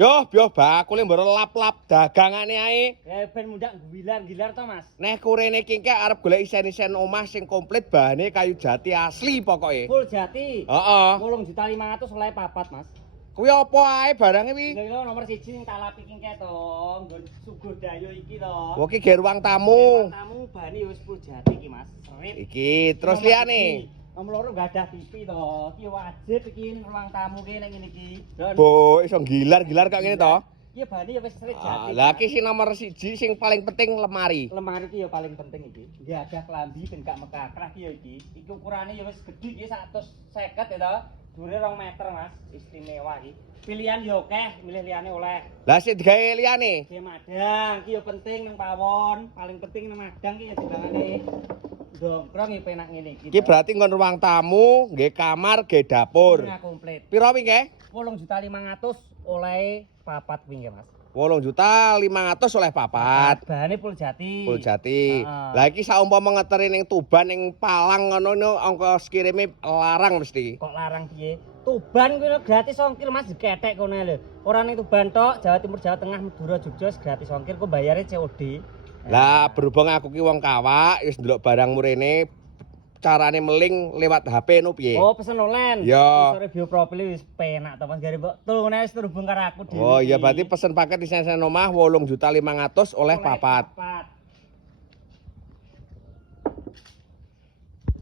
Yo bakule mboro lap-lap dagangane ae. Ben mundak gilar-gilar to, Mas. Neh kurene iki arep golek isen-isen omah sing komplit bahane kayu jati asli pokoke. Full jati. Heeh. 8.500.000 oleh papat, Mas. Kuwi apa ae barange kuwi? Lha nomor 1 ning talap iki ke to, nggon Suguh Dayo iki to. Oh iki ge ruang tamu. Tamu bahane ya wis full jati iki, Mas. Serip. Iki terus liyane. Nomor 2 gadah TV to. Iki wajib iki ning ruang tamu ki ning ngene iki. Bo iso gilar-gilar kok ngene to. Iki bahane ya wis serip jati. Lah iki sing nomor 1 sing paling penting lemari. Lemari iki ya paling penting iki. Nggih ada klambi ben gak mekakrah iki ya iki. Iki ukurane ya wis gedhe iki 150 ya to. Dure 2 meter, Mas. Istimewa iki. Pilihan yo akeh, milih liyane oleh. Lah sing digawe liyane. Nggih madang, iki yo penting nang pawon, paling penting nang madang iki ya timbangane. Dongkrong iki penak ngene iki. Iki berarti nggon ruang tamu, nggih kamar, nggih dapur. Nah, komplit. Piro wi nggih? 8.500.000 oleh papat kuwi nggih, Mas. 8.500.000 oleh papat. Bahane full jati. Full jati. Heeh. Lah iki saumpama ngeteri ning Tuban ning Palang ngono ongkos kirime larang mesti. Kok larang piye? Tuban kuwi gratis ongkir, Mas, diketek kono lho. Ora ning Tuban tok, Jawa Timur, Jawa Tengah, Madura, Jogja gratis ongkir, kok bayare COD. Lah berhubung aku ki wong Kawak wis ndelok barang murene carane meling lewat HP no piye? Oh, pesen online. Iya. Sore bioprofil wis penak to, Mas, gare mbok tulungane wis terhubung karo aku dhewe. Oh iya berarti pesen paket isen-isen omah 8.500.000 oleh papat.